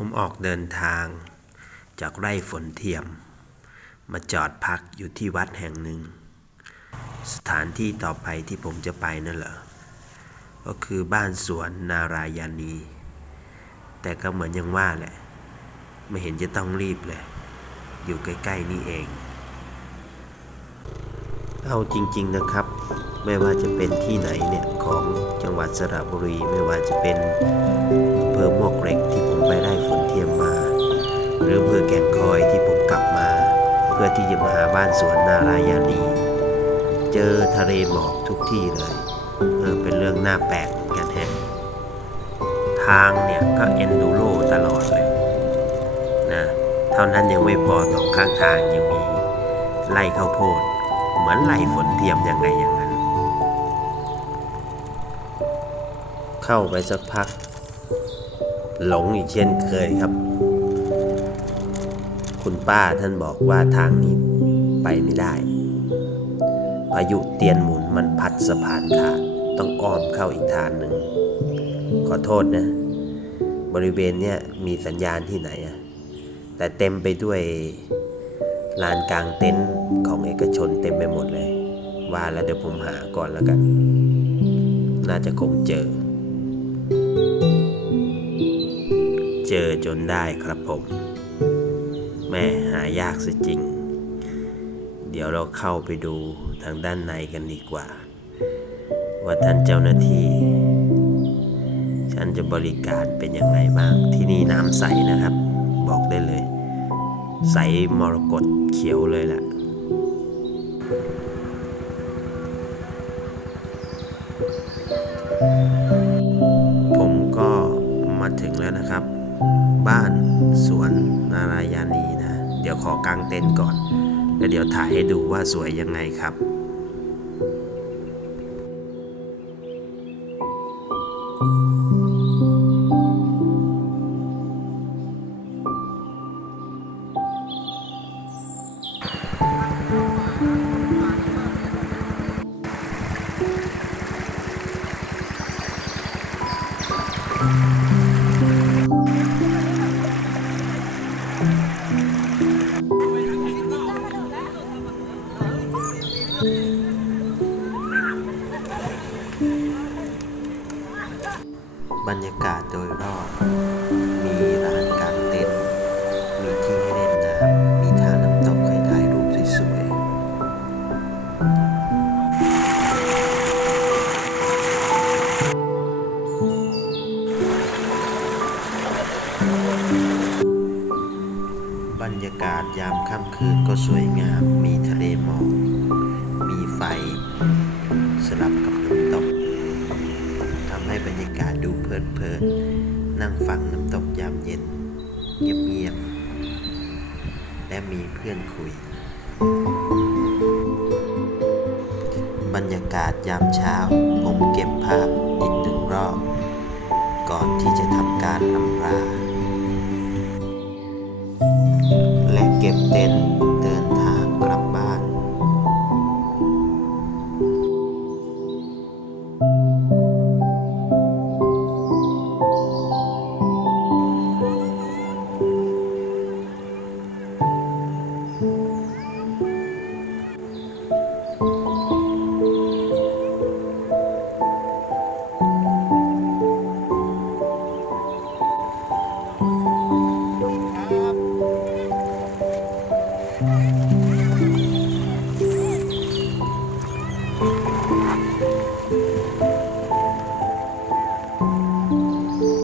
ผมออกเดินทาง จากไร่ฝนเทียม มาจอดพักอยู่ที่วัดแห่งหนึ่ง สถานที่ต่อไปที่ผมจะไปนั่นเหรอก็คือบ้านสวนนารายานี แต่ก็เหมือนยังว่าแหละ ไม่เห็นจะต้องรีบเลย อยู่ใกล้ ๆ นี่เอง เอาจริง ๆนะครับ ไม่ว่าจะเป็นที่ไหนเนี่ย ของจังหวัดสระบุรี ไม่ว่าจะเป็นอำเภอมวกเหล็ก ที่จะมาหาบ้านสวนนารายานีเจอทะเลหมอกทุกที่เลยเออเป็นเรื่องน่าแปลกเหมือนกันแฮะทางเนี่ยก็เอนดูโรตลอดเลยนะเท่านั้นยังไม่พอสองข้างทางยังมีไร่ข้าวโพด เหมือนไร่ฝนเทียมยังไงอย่างนั้น เข้าไปสักพัก หลงอีกเช่นเคยครับ คุณป้าท่านบอกว่าทางนี้ไปไม่ได้ พายุเตียนหมุนมันพัดสะพานขาดต้องอ้อมเข้าอีกทางหนึ่ง ขอโทษนะ บริเวณเนี้ยมีสัญญาณที่ไหนอะแต่เต็มไปด้วยลานกลางเต็นท์ของเอกชนเต็มไปหมดเลย ว่าแล้วเดี๋ยวผมหาก่อนแล้วกัน น่าจะคงเจอ เจอจนได้ครับผม แม่หายากซะจริง เดี๋ยวเราเข้าไปดูทางด้านในกันดีกว่า ว่าท่านเจ้าหน้าที่ ฉันจะบริการเป็นยังไงบ้าง ที่นี่น้ำใสนะครับ บอกได้เลย ใสมรกตเขียวเลยแหละผมก็มาถึงแล้วนะครับ บ้านสวนนารายานีนะ เดี๋ยวขอกางเต็นท์ก่อน แล้วเดี๋ยวถ่ายให้ดูว่าสวยยังไงครับ บรรยากาศโดยรอบ มีร้านกางเต็นท์มีที่ให้เล่นน้ำมีท่าน้ำตกให้ถ่ายรูปสวยๆ บรรยากาศยามค่ำคืนก็สวยงาม มีทะเลหมอก มีไฟ เพลิดเพลินนั่งฟังน้ำตกยามเย็น เงียบๆ และมีเพื่อนคุย บรรยากาศยามเช้า ผมเก็บภาพอีกหนึ่งรอบ ก่อนที่จะทำการอำ